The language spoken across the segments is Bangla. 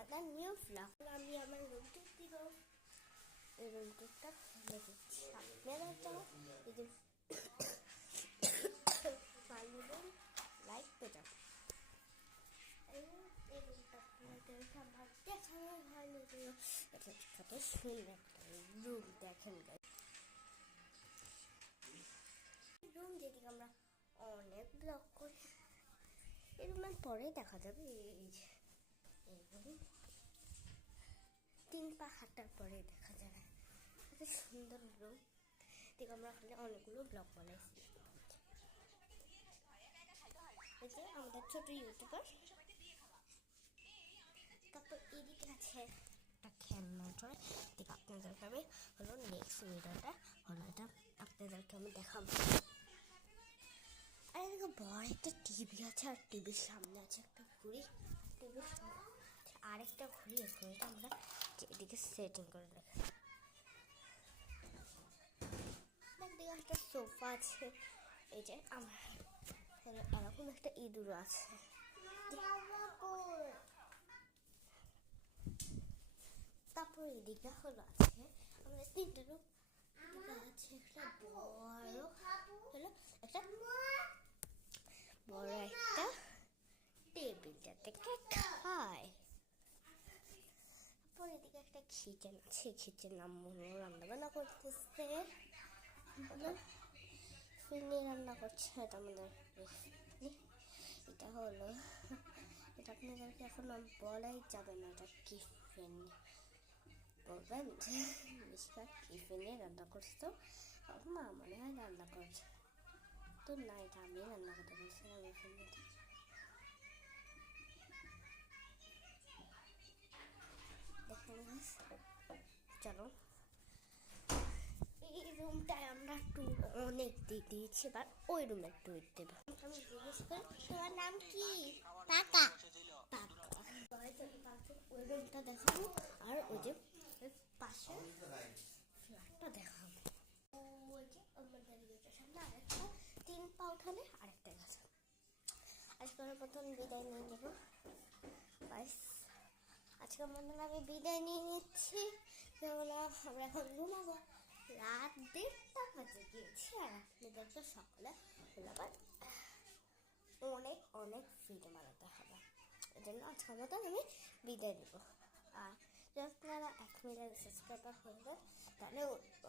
another new vlog. আমি আমার রুমটি দিব এই রুমটিটা দেখেছি আপনারা যারা এই যে ফালুন লাইক পেটা এই রুমটা আপনাদের আমার দেখানো হয়নি এটা কত সুন্দর একটা রুম দেখেন রুম যেদিকে আমরা অনেক ব্লগ করি এই রুমের পরে দেখা যাবে এই রুম 3 পা হাঁটার পরে দেখা যাবে এত সুন্দর রুম দেখে আমরা ওখানে অনেকগুলো ব্লগ বানাইছি এই যে আমাদের ছোট ইউটিউবার তারপর এদিকে আছে একটা খেলনা টয় দেখে আপনাদেরকে আমি হলো নেক্সট ভিডিওটা হলো এটা আপনাদেরকে আমি দেখাবো আর এদিকে বড় একটা টিভি আছে আর টিভির সামনে আছে একটা ঘড়ি টিভির সামনে আরেকটা ঘড়ি আছে এটা আমরা এদিকে সেটিং করে রাখি একদিকে একটা সোফা আছে এই যে আমার এরকম একটা ইঁদুর আছে তারপর এদিকে হলো আছে আমাদের 3টে রুম আছে একটা বড় হলো একটা বড় একটা টেবিল যাতে খায় তারপর এদিকে একটা কিচেন আছে কিচেন আম্মু রান্নাবান্না করতেছে ফিরনি রান্না করছে এটা আমাদের এটা হলো এটা আপনাদেরকে এখন বলাই যাবে না এটা কি ফিরনি বলবেন যে মিষ্টা কি ফিরনি রান্না করছো মা মনে হয় রান্না করছে তো না এটা আমি রান্না করতে বলছি আমি ফিরনিটা দেখেন চলো এই রুমটায় আমরা ট্যুর অনেক দিয়েছি এবার ওই রুমের ট্যুর দেবো আমি জিজ্ঞেস করি তোমার নাম কি টাকা ওই রুমটা দেখাবো আর ওই যে পাশে ফ্ল্যাটটা দেখাবো ওই যে আমাদের গেটের সামনে আরেকটা 3 পা উঠালে আরেকটা গেছে আজকের মতন বিদায় নিয়ে নেব বাস আজকের মতন আমি বিদায় নিয়ে নিচ্ছি আমরা এখন ঘুমাবো রাত 1:30টা বাজে গিয়েছি আর আপনাদেরকে সকালে আবার অনেক অনেক ভিডিও বানাতে হবে এই জন্য আজকের মতন আমি বিদায় দেবো আর যদি আপনারা 1 মিলিয়ন সাবস্ক্রাইবার হয়ে যান তাহলে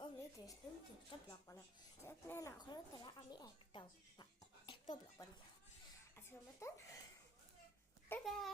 আমি 3টা ব্লগ বানাবো যদি আপনারা না করেন তাহলে আমি একটা ব্লগ বানাবো আজকের মতন